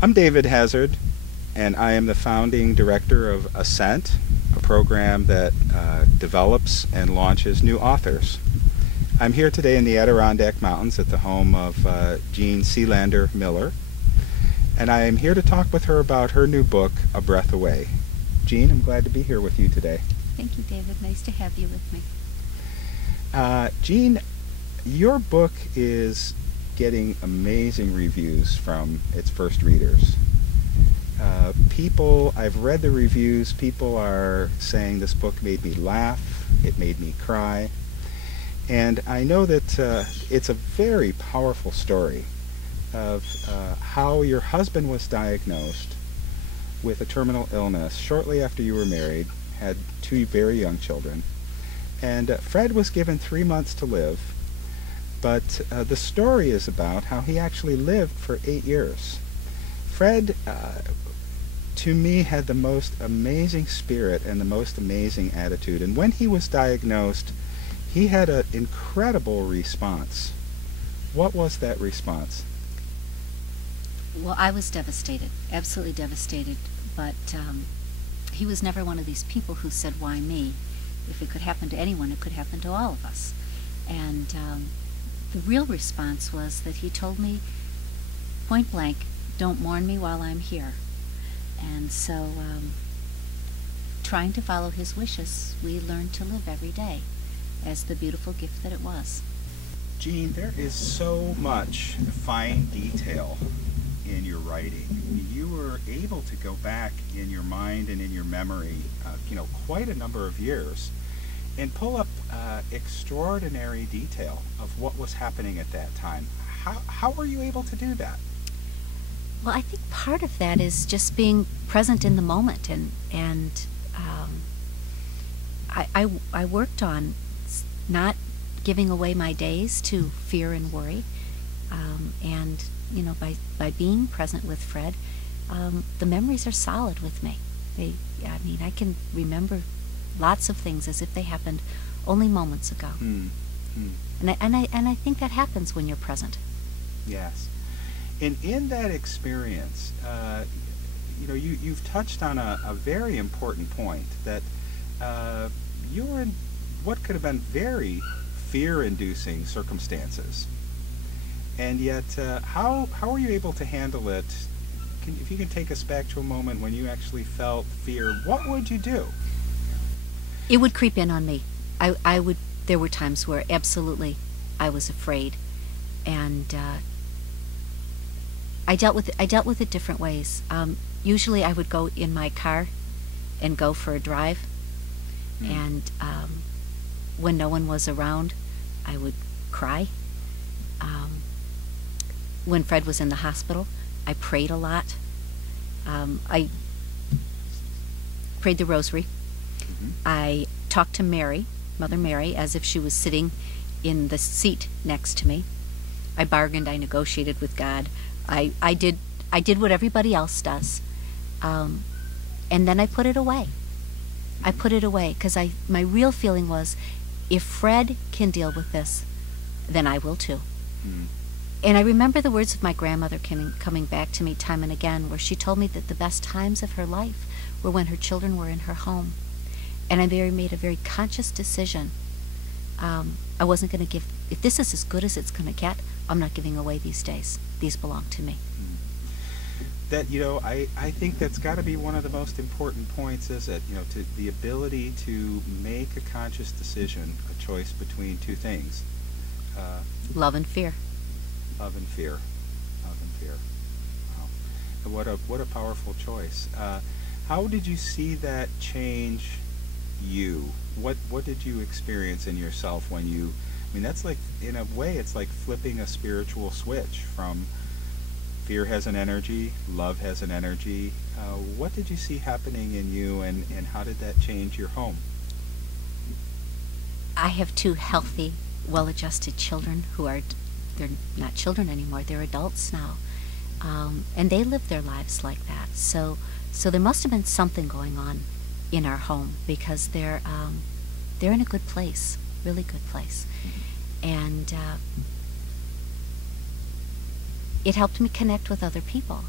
I'm David Hazard, and I am the founding director of Ascent, a program that develops and launches new authors. I'm here today in the Adirondack Mountains at the home of Jeanne Selander Miller, and I am here to talk with her about her new book, A Breath Away. Jeanne, I'm glad to be here with you today. Thank you, David. Nice to have you with me. Jeanne, your book is getting amazing reviews from its first readers. I've read the reviews, people are saying this book made me laugh, it made me cry, and I know that it's a very powerful story of how your husband was diagnosed with a terminal illness shortly after you were married, had two very young children, and Fred was given 3 months to live, but the story is about how he actually lived for 8 years. Fred, to me, had the most amazing spirit and the most amazing attitude, and when he was diagnosed, he had an incredible response. What was that response? Well, I was devastated, absolutely devastated, but he was never one of these people who said, why me? If it could happen to anyone, it could happen to all of us. And the real response was that he told me, point blank, don't mourn me while I'm here. And so, trying to follow his wishes, we learned to live every day as the beautiful gift that it was. Jeanne, there is so much fine detail in your writing. You were able to go back in your mind and in your memory, quite a number of years, and pull up extraordinary detail of what was happening at that time. How were you able to do that? Well, I think part of that is just being present in the moment, and I worked on not giving away my days to fear and worry, and by being present with Fred, the memories are solid with me. I can remember lots of things as if they happened only moments ago. And I think that happens when you're present. Yes. And in that experience, you've touched on a very important point, that you were in what could have been very fear-inducing circumstances. And yet, how were you able to handle it? If you can take us back to a moment when you actually felt fear, what would you do? It would creep in on me. There were times where absolutely I was afraid, and I dealt with it different ways. Usually I would go in my car and go for a drive, and when no one was around, I would cry. When Fred was in the hospital, I prayed a lot. I prayed the rosary. I talked to Mary, Mother Mary, as if she was sitting in the seat next to me. I bargained, I negotiated with God. I did what everybody else does. And then I put it away. I put it away because my real feeling was, if Fred can deal with this, then I will too. And I remember the words of my grandmother coming back to me time and again, where she told me that the best times of her life were when her children were in her home. And I made a very conscious decision. I wasn't going to give, if this is as good as it's going to get, I'm not giving away these days. These belong to me. That, I think that's got to be one of the most important points, is it? To the ability to make a conscious decision, a choice between two things. Love and fear. Love and fear. Love and fear. Wow. What a powerful choice. How did you see that change you? What did you experience in yourself when you, that's like, in a way, it's like flipping a spiritual switch from fear has an energy, love has an energy. What did you see happening in you, and how did that change your home? I have two healthy, well-adjusted children they're not children anymore, they're adults now. And they live their lives like that. So there must have been something going on in our home, because they're in a good place, really good place. And it helped me connect with other people.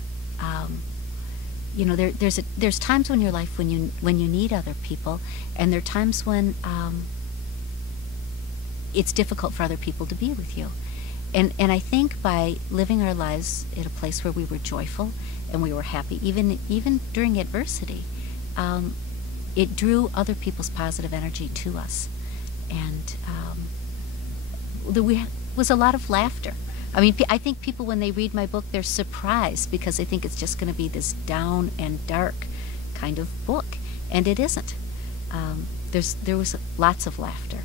You know, there's times in your life when you need other people, and there are times when it's difficult for other people to be with you. And I think by living our lives in a place where we were joyful and we were happy, even during adversity, it drew other people's positive energy to us. And there was a lot of laughter. I mean, I think people, when they read my book, they're surprised because they think it's just going to be this down and dark kind of book, and it isn't. There was lots of laughter.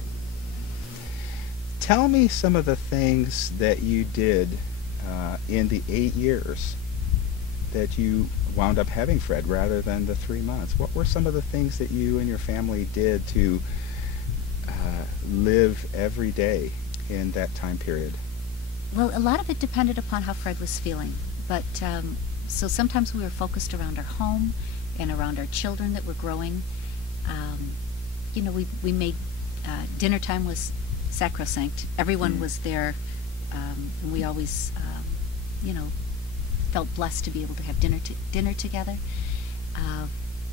Tell me some of the things that you did in the 8 years that you wound up having Fred rather than the 3 months. What were some of the things that you and your family did to live every day in that time period? Well, a lot of it depended upon how Fred was feeling. But so sometimes we were focused around our home and around our children that were growing. You know, we made dinner time was sacrosanct. Everyone was there, and we always, you know, felt blessed to be able to have dinner together.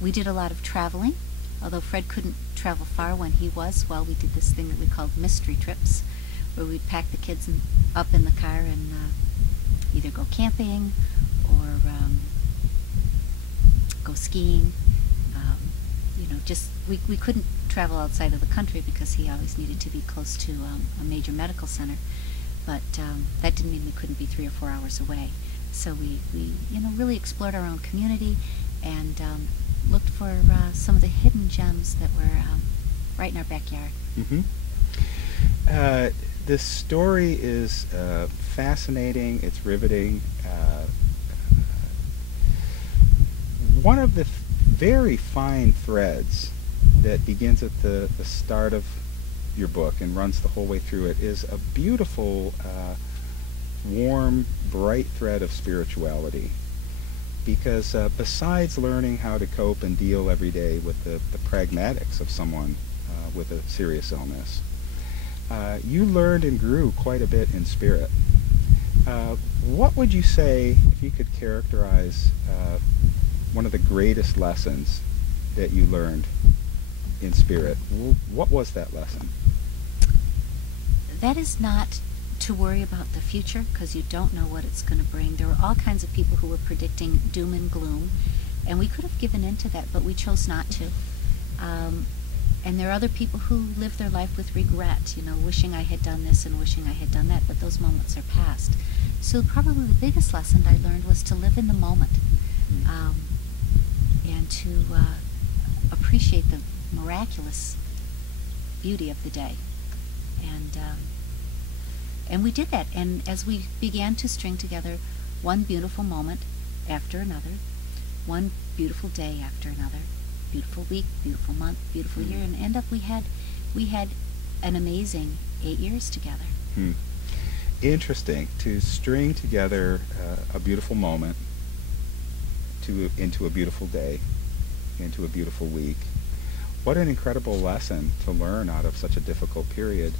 We did a lot of traveling, although Fred couldn't travel far when he was. Well, we did this thing that we called mystery trips, where we'd pack the kids up in the car and either go camping or go skiing. You know, just we couldn't travel outside of the country because he always needed to be close to a major medical center, but that didn't mean we couldn't be 3 or 4 hours away. So we you know, really explored our own community and looked for some of the hidden gems that were right in our backyard. Mm-hmm. This story is fascinating. It's riveting. One of the very fine threads that begins at the start of your book and runs the whole way through it is a beautiful, warm, bright thread of spirituality. Because besides learning how to cope and deal every day with the pragmatics of someone with a serious illness, you learned and grew quite a bit in spirit. What would you say, if you could characterize one of the greatest lessons that you learned in spirit? What was that lesson? That is not to worry about the future, because you don't know what it's going to bring. There were all kinds of people who were predicting doom and gloom, and we could have given in to that, but we chose not to. And there are other people who live their life with regret, you know, wishing I had done this and wishing I had done that, but those moments are past. So probably the biggest lesson I learned was to live in the moment, and to appreciate the miraculous beauty of the day. And we did that, and as we began to string together one beautiful moment after another, one beautiful day after another, beautiful week, beautiful month, beautiful year, and end up we had an amazing 8 years together. Interesting to string together a beautiful moment into a beautiful day, into a beautiful week. What an incredible lesson to learn out of such a difficult period.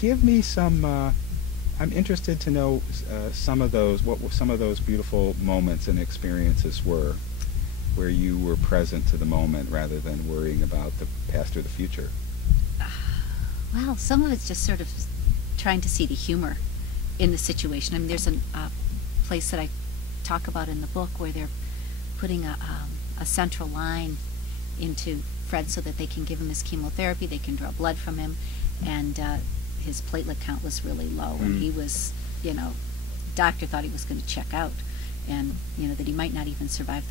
Give me some. I'm interested to know some of those. What some of those beautiful moments and experiences were, where you were present to the moment rather than worrying about the past or the future. Well, some of it's just sort of trying to see the humor in the situation. I mean, there's a place that I talk about in the book where they're putting a central line into Fred so that they can give him his chemotherapy, they can draw blood from him, and his platelet count was really low, and he was, you know, doctor thought he was going to check out, and, you know, that he might not even survive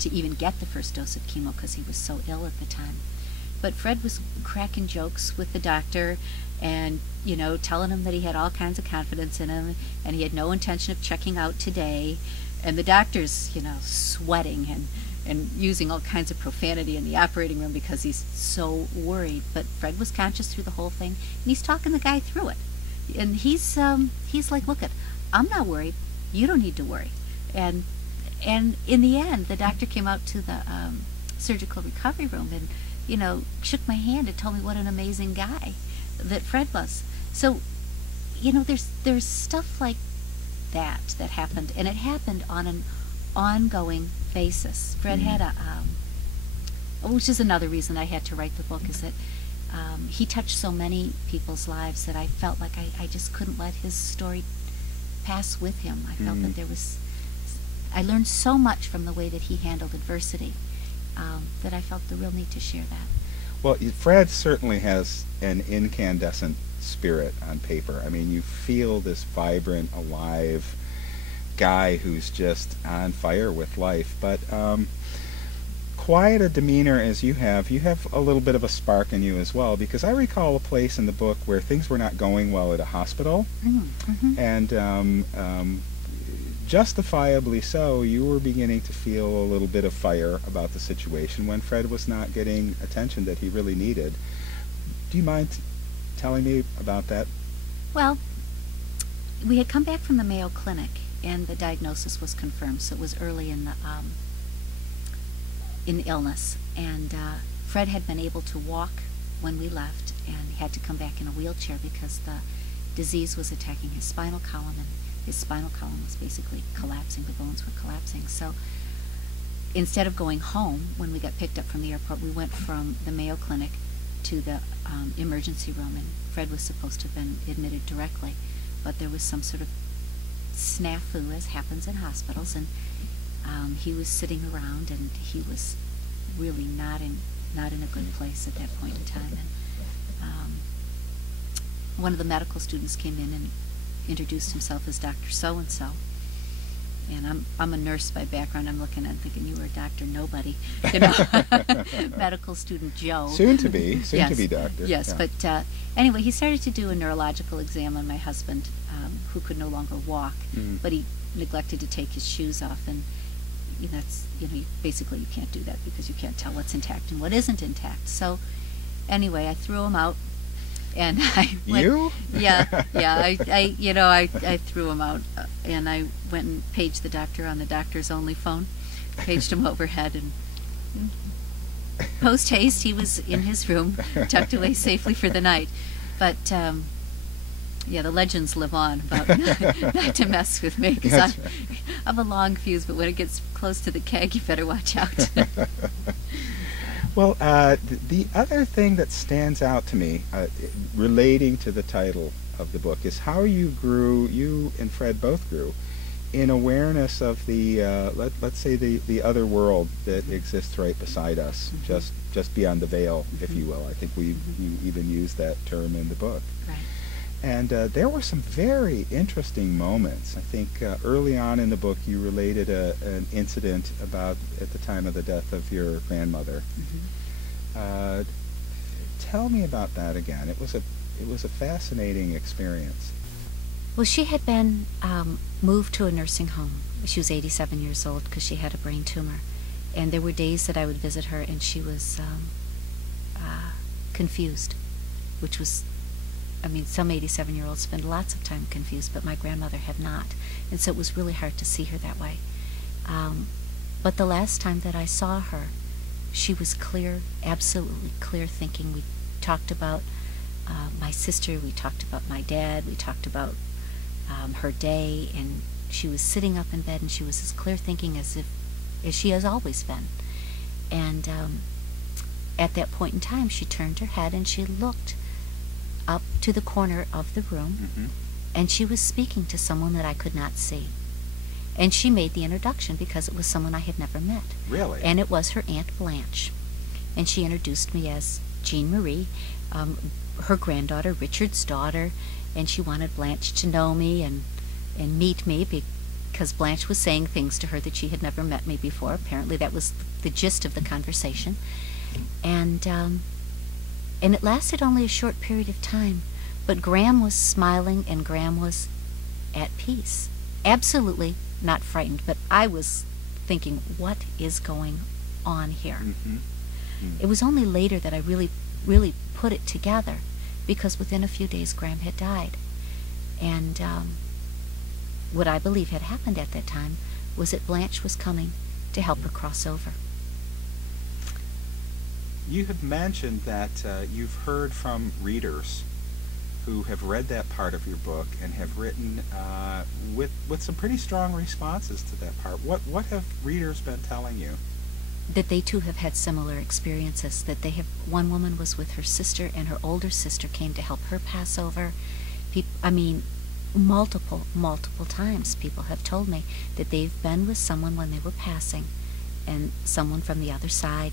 to even get the first dose of chemo because he was so ill at the time. But Fred was cracking jokes with the doctor and, you know, telling him that he had all kinds of confidence in him and he had no intention of checking out today, and the doctor's, you know, sweating and using all kinds of profanity in the operating room because he's so worried. But Fred was conscious through the whole thing, and he's talking the guy through it. And he's like, look, I'm not worried. You don't need to worry. And in the end, the doctor came out to the surgical recovery room and, you know, shook my hand and told me what an amazing guy that Fred was. So, you know, there's stuff like that happened, and it happened on an ongoing basis. Fred had a, which is another reason I had to write the book, is that he touched so many people's lives that I felt like I just couldn't let his story pass with him. I felt that I learned so much from the way that he handled adversity, that I felt the real need to share that. Well, Fred certainly has an incandescent spirit on paper. I mean, you feel this vibrant, alive guy who's just on fire with life. But quiet a demeanor as you have a little bit of a spark in you as well, because I recall a place in the book where things were not going well at a hospital, and justifiably so, you were beginning to feel a little bit of fire about the situation when Fred was not getting attention that he really needed. Do you mind telling me about that? Well, we had come back from the Mayo Clinic, and the diagnosis was confirmed, so it was early in the illness. And Fred had been able to walk when we left, and had to come back in a wheelchair because the disease was attacking his spinal column, and his spinal column was basically collapsing. The bones were collapsing. So instead of going home when we got picked up from the airport, we went from the Mayo Clinic to the emergency room, and Fred was supposed to have been admitted directly, but there was some sort of snafu, as happens in hospitals, and he was sitting around, and he was really not in a good place at that point in time. And one of the medical students came in and introduced himself as Dr. So-and-so. And I'm a nurse by background. I'm looking and thinking, you were Dr. Nobody, you know. Medical student Joe. Soon to be doctor. Yes, yeah. But anyway, he started to do a neurological exam on my husband, who could no longer walk, but he neglected to take his shoes off, and basically you can't do that because you can't tell what's intact and what isn't intact. So anyway, I threw him out. And I went, you? Yeah. I threw him out, and I went and paged the doctor on the doctor's only phone, paged him overhead, and post haste he was in his room, tucked away safely for the night. But the legends live on about not to mess with me, because I have a long fuse, but when it gets close to the keg, you better watch out. Well, the other thing that stands out to me relating to the title of the book is how you and Fred both grew in awareness of the, let's say, the other world that exists right beside us, just beyond the veil, if you will. I think you even use that term in the book. Right. And there were some very interesting moments. I think early on in the book you related an incident about at the time of the death of your grandmother. Tell me about that again. It was a fascinating experience. Well, she had been moved to a nursing home. She was 87 years old because she had a brain tumor. And there were days that I would visit her and she was confused, which was, some 87-year-olds spend lots of time confused, but my grandmother had not. And so it was really hard to see her that way. But the last time that I saw her, she was clear, absolutely clear thinking. We talked about my sister, we talked about my dad, we talked about her day, and she was sitting up in bed and she was as clear thinking as she has always been. And at that point in time, she turned her head and she looked up to the corner of the room, and she was speaking to someone that I could not see. And she made the introduction because it was someone I had never met. Really? And it was her Aunt Blanche. And she introduced me as Jeanne Marie, her granddaughter, Richard's daughter, and she wanted Blanche to know me and meet me because Blanche was saying things to her that she had never met me before. Apparently that was the gist of the conversation. And it lasted only a short period of time, but Graham was smiling and Graham was at peace. Absolutely not frightened, but I was thinking, what is going on here? It was only later that I really put it together, because within a few days Graham had died. And what I believe had happened at that time was that Blanche was coming to help her cross over. You have mentioned that you've heard from readers who have read that part of your book and have written with some pretty strong responses to that part. What have readers been telling you? That they too have had similar experiences. That they have. One woman was with her sister, and her older sister came to help her pass over. I mean, multiple times people have told me that they've been with someone when they were passing, and someone from the other side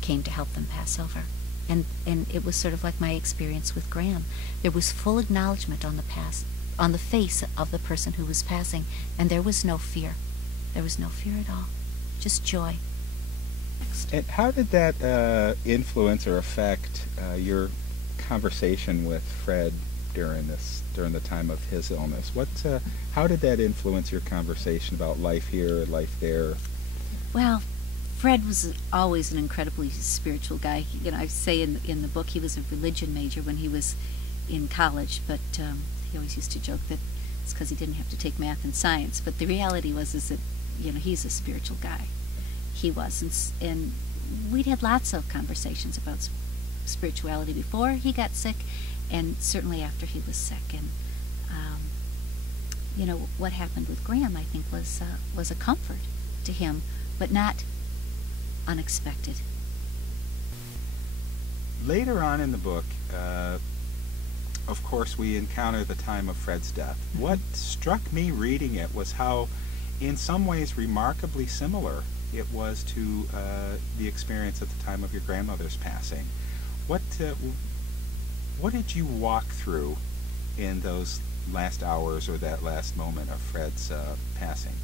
came to help them pass over. And it was sort of like my experience with Graham. There was full acknowledgement on the face of the person who was passing, and there was no fear. There was no fear at all. Just joy. And how did that influence or affect your conversation with Fred during the time of his illness? How did that influence your conversation about life here, life there? Well, Fred was always an incredibly spiritual guy. You know, I say in the book he was a religion major when he was in college, but he always used to joke that it's because he didn't have to take math and science. But the reality was that he's a spiritual guy. He was, and we'd had lots of conversations about spirituality before he got sick, and certainly after he was sick. And what happened with Graham, I think, was a comfort to him, but not unexpected. Later on in the book, of course, we encounter the time of Fred's death. What struck me reading it was how, in some ways, remarkably similar it was to the experience at the time of your grandmother's passing. What did you walk through in those last hours or that last moment of Fred's passing?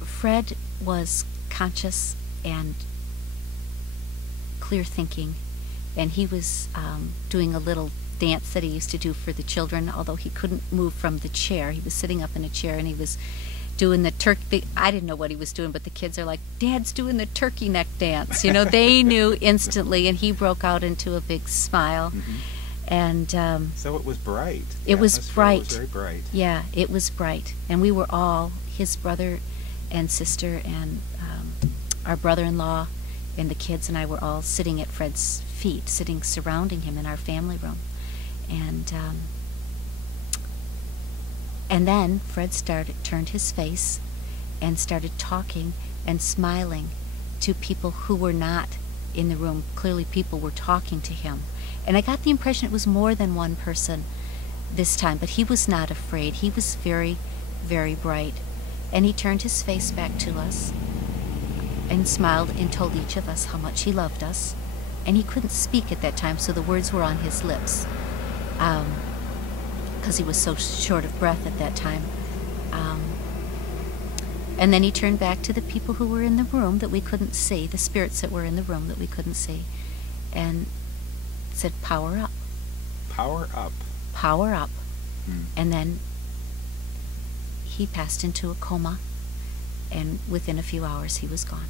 Fred was conscious and clear thinking, and he was doing a little dance that he used to do for the children, although he couldn't move from the chair. He was sitting up in a chair, and he was doing the turkey. I didn't know what he was doing, but the kids are like, "Dad's doing the turkey neck dance." They knew instantly, and he broke out into a big smile. Mm-hmm. And so it was bright. It was bright. It was very bright. Yeah, it was bright, and we were all, his brother and sister and our brother-in-law and the kids and I were all sitting at Fred's feet, sitting surrounding him in our family room. And then Fred turned his face and started talking and smiling to people who were not in the room. Clearly people were talking to him. And I got the impression it was more than one person this time, but he was not afraid. He was very, very bright. And he turned his face back to us and smiled and told each of us how much he loved us. And he couldn't speak at that time, so the words were on his lips, because he was so short of breath at that time. And then he turned back to the people who were in the room that we couldn't see, the spirits that were in the room that we couldn't see, and said, "Power up. Power up. Power up." And then he passed into a coma, and within a few hours he was gone.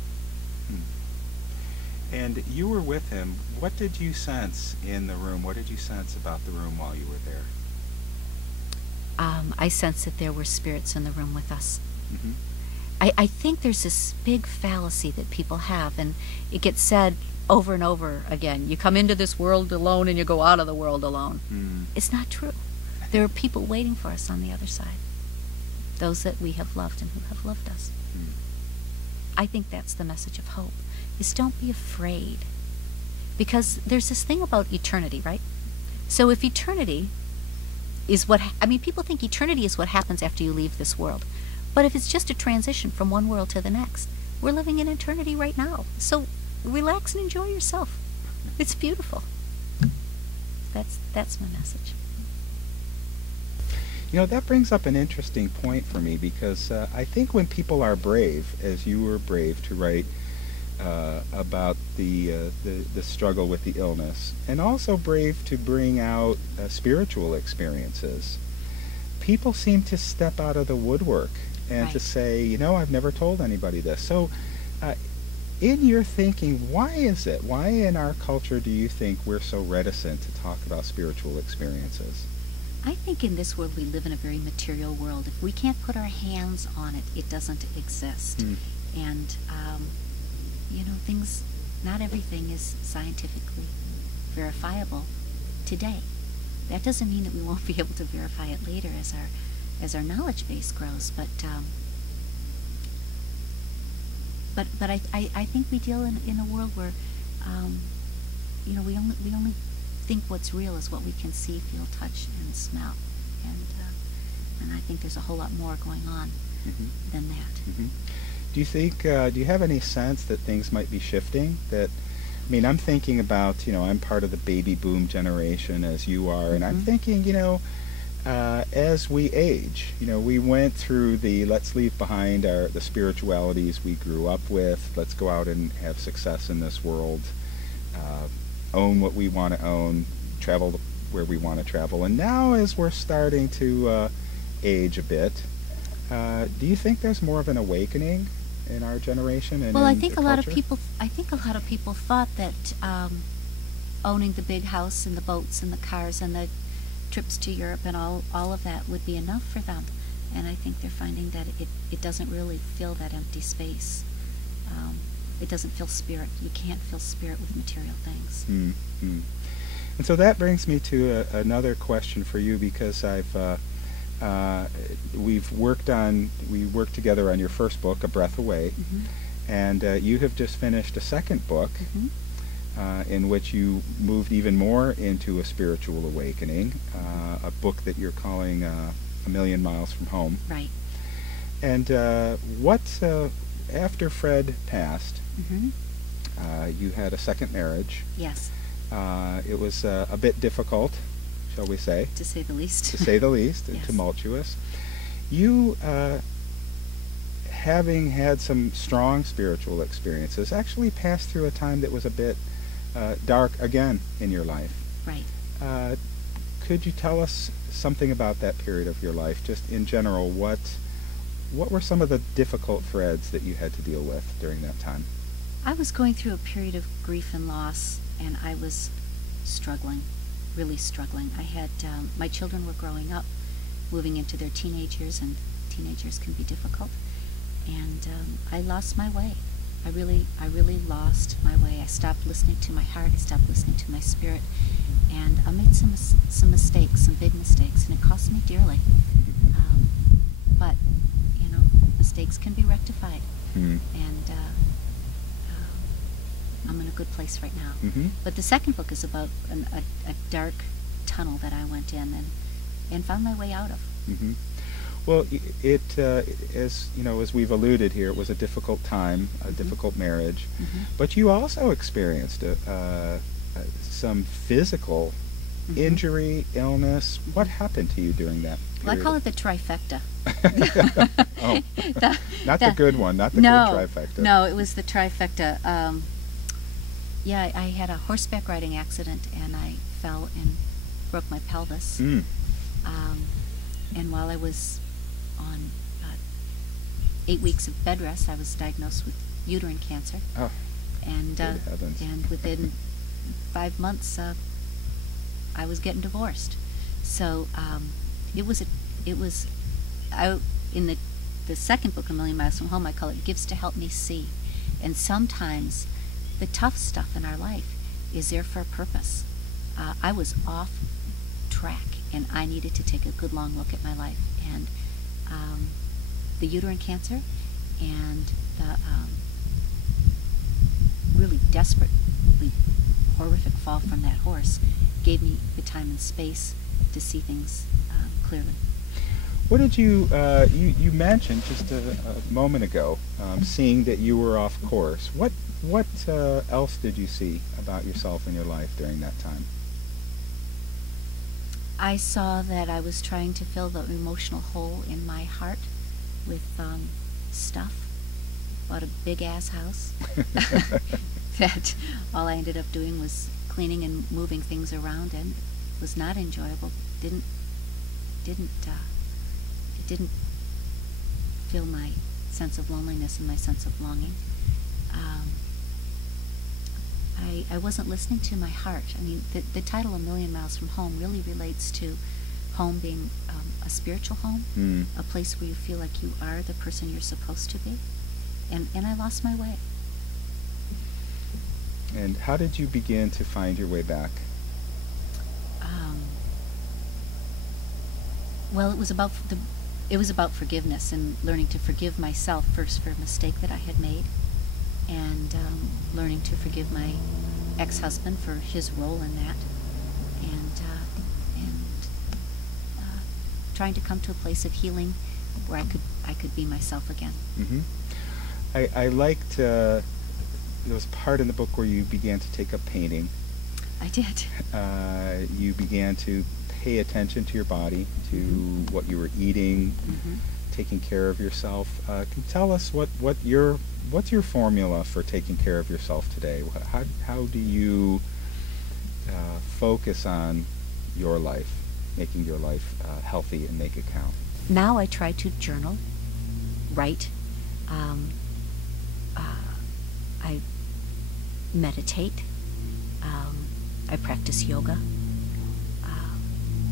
And you were with him. What did you sense in the room? What did you sense about the room while you were there? I sensed that there were spirits in the room with us. Mm-hmm. I think there's this big fallacy that people have, and it gets said over and over again. You come into this world alone and you go out of the world alone. It's not true. There are people waiting for us on the other side. Those that we have loved and who have loved us. I think that's the message of hope, is don't be afraid. Because there's this thing about eternity, right? So if eternity is people think eternity is what happens after you leave this world. But if it's just a transition from one world to the next, we're living in eternity right now. So relax and enjoy yourself. It's beautiful. That's my message. That brings up an interesting point for me, because I think when people are brave, as you were brave to write about the struggle with the illness, and also brave to bring out spiritual experiences, people seem to step out of the woodwork and to say, I've never told anybody this. So in your thinking, why is it? Why in our culture do you think we're so reticent to talk about spiritual experiences? I think in this world we live in a very material world. If we can't put our hands on it, it doesn't exist. And, not everything is scientifically verifiable today. That doesn't mean that we won't be able to verify it later as our knowledge base grows, but I think we deal in a world where you know, we only think what's real is what we can see, feel, touch, and smell, and I think there's a whole lot more going on than that. Do you think, do you have any sense that things might be shifting? That, I mean, I'm thinking about, you know, I'm part of the baby boom generation as you are, and I'm thinking, you know, as we age, you know, we went through the let's leave behind the spiritualities we grew up with, let's go out and have success in this world, own what we want to own, travel where we want to travel. And now as we're starting to age a bit, do you think there's more of an awakening in our generation? And well, I in think the a lot of culture? people thought that owning the big house and the boats and the cars and the trips to Europe and all of that would be enough for them. And I think they're finding that it doesn't really fill that empty space. It doesn't fill spirit. You can't fill spirit with material things. And so that brings me to another question for you, because we worked together on your first book, A Breath Away, and you have just finished a second book in which you moved even more into a spiritual awakening, a book that you're calling A Million Miles from Home. Right. And after Fred passed, you had a second marriage. Yes. It was a bit difficult, shall we say? To say the least. To say the least, and Yes. tumultuous. You, having had some strong spiritual experiences, actually passed through a time that was a bit dark again in your life. Right. Could you tell us something about that period of your life, just in general? What were some of the difficult threads that you had to deal with during that time? I was going through a period of grief and loss, and I was struggling, really struggling. I had, my children were growing up, moving into their teenage years, and teenagers can be difficult. And I lost my way. I really lost my way. I stopped listening to my heart. I stopped listening to my spirit, and I made some mistakes, some big mistakes, and it cost me dearly. But you know, mistakes can be rectified, and I'm in a good place right now. But the second book is about a dark tunnel that I went in and found my way out of. Well, as you know, as we've alluded here, it was a difficult time, a difficult marriage, but you also experienced some physical injury, illness. What happened to you during that period? Well, I call it the trifecta. Not the good one, not the good trifecta. No, it was the trifecta. Yeah, I had a horseback riding accident, and I fell and broke my pelvis. And while I was on 8 weeks of bed rest, I was diagnosed with uterine cancer. Oh, and good heavens. And within 5 months, I was getting divorced. So in the second book, A Million Miles from Home, I call it Gifts to Help Me See. And sometimes the tough stuff in our life is there for a purpose. I was off track, and I needed to take a good long look at my life. And the uterine cancer and the really desperately horrific fall from that horse gave me the time and space to see things clearly. What did you mentioned just a moment ago, seeing that you were off course. What else did you see about yourself in your life during that time? I saw that I was trying to fill the emotional hole in my heart with stuff. Bought a big-ass house that all I ended up doing was cleaning and moving things around, and it was not enjoyable. It didn't fill my sense of loneliness and my sense of longing. I wasn't listening to my heart. I mean, the title A Million Miles from Home really relates to home being a spiritual home, a place where you feel like you are the person you're supposed to be. And I lost my way. And how did you begin to find your way back? Well, it was about forgiveness and learning to forgive myself first for a mistake that I had made, and learning to forgive my ex-husband for his role in that, and trying to come to a place of healing where I could be myself again. Mm-hmm. I liked there was a part in the book where you began to take up painting. I did. You began to pay attention to your body, to what you were eating, taking care of yourself. Can you tell us what's your formula for taking care of yourself today? How do you focus on your life, making your life healthy and make it count? Now I try to journal, write. I meditate. I practice yoga.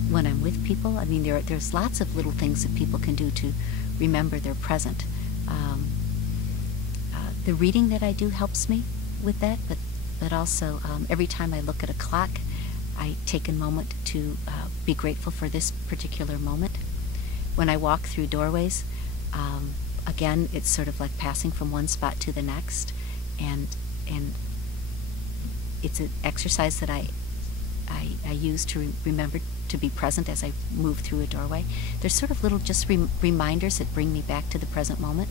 When I'm with people, I mean, there's lots of little things that people can do to remember they're present. The reading that I do helps me with that, but also every time I look at a clock, I take a moment to be grateful for this particular moment. When I walk through doorways, again, it's sort of like passing from one spot to the next, and it's an exercise that I use to remember to be present as I move through a doorway. There's sort of little just reminders that bring me back to the present moment.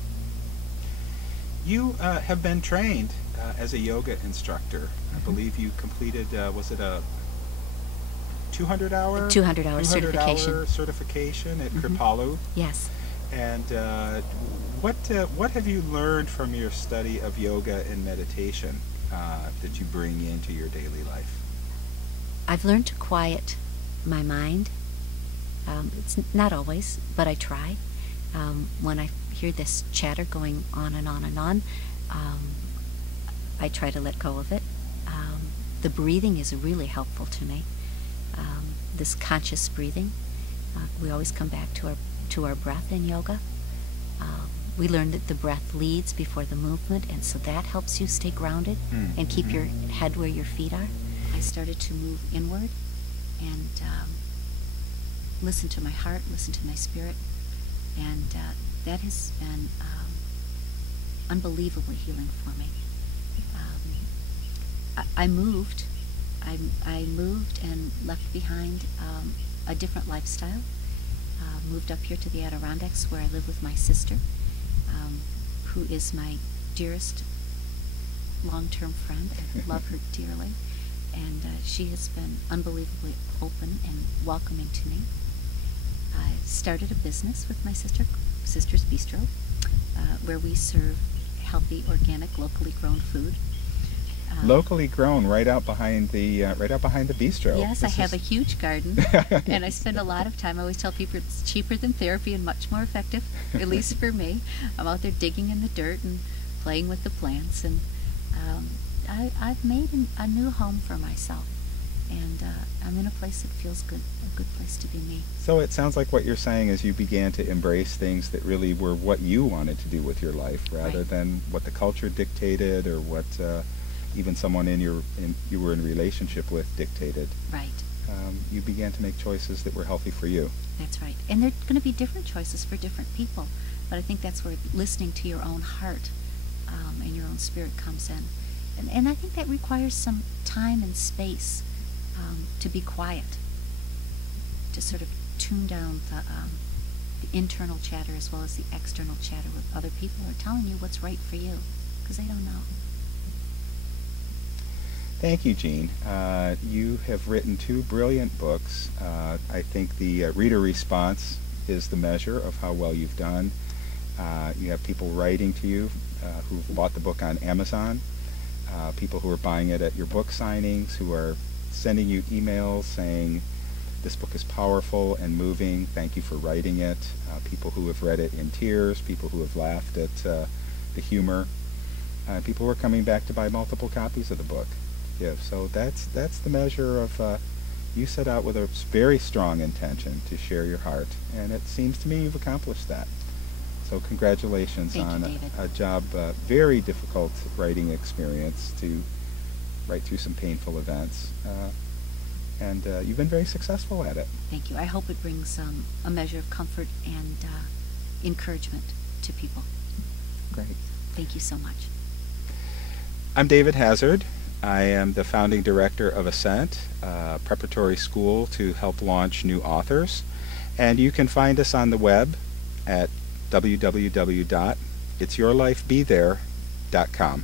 You have been trained as a yoga instructor. I believe you completed, was it a 200-hour? 200-hour certification at Kripalu. Yes. And what have you learned from your study of yoga and meditation that you bring into your daily life? I've learned to quiet my mind. It's not always, but I try. When I hear this chatter going on and on and on, I try to let go of it. The breathing is really helpful to me. This conscious breathing. We always come back to our breath in yoga. We learn that the breath leads before the movement, and so that helps you stay grounded and keep your head where your feet are. I started to move inward and listen to my heart, listen to my spirit, and that has been unbelievably healing for me. I moved and left behind a different lifestyle. Moved up here to the Adirondacks, where I live with my sister, who is my dearest long-term friend. I love her dearly, and she has been unbelievably open and welcoming to me. I started a business with my sister's Bistro, where we serve healthy, organic, locally grown food. Locally grown, right out behind the bistro. Yes, I have a huge garden, and I spend a lot of time. I always tell people it's cheaper than therapy and much more effective, at least for me. I'm out there digging in the dirt and playing with the plants, and I've made a new home for myself, and I'm in a place that feels good, a good place to be me. So it sounds like what you're saying is you began to embrace things that really were what you wanted to do with your life, rather than what the culture dictated or what even someone you were in relationship with dictated. Right. You began to make choices that were healthy for you. That's right. And they're going to be different choices for different people. But I think that's where listening to your own heart and your own spirit comes in. And I think that requires some time and space to be quiet, to sort of tune down the internal chatter as well as the external chatter with other people who are telling you what's right for you, because they don't know. Thank you, Jeanne. You have written 2 brilliant books. I think the reader response is the measure of how well you've done. You have people writing to you who've bought the book on Amazon, people who are buying it at your book signings, who are sending you emails saying, this book is powerful and moving, thank you for writing it. People who have read it in tears, people who have laughed at the humor, people who are coming back to buy multiple copies of the book. So that's the measure of you set out with a very strong intention to share your heart, and it seems to me you've accomplished that. So congratulations on a job, very difficult writing experience to write through some painful events. and you've been very successful at it. Thank you. I hope it brings a measure of comfort and encouragement to people. Great. Thank you so much. I'm David Hazard. I am the founding director of Ascent, a preparatory school to help launch new authors. And you can find us on the web at www.itsyourlifebethere.com.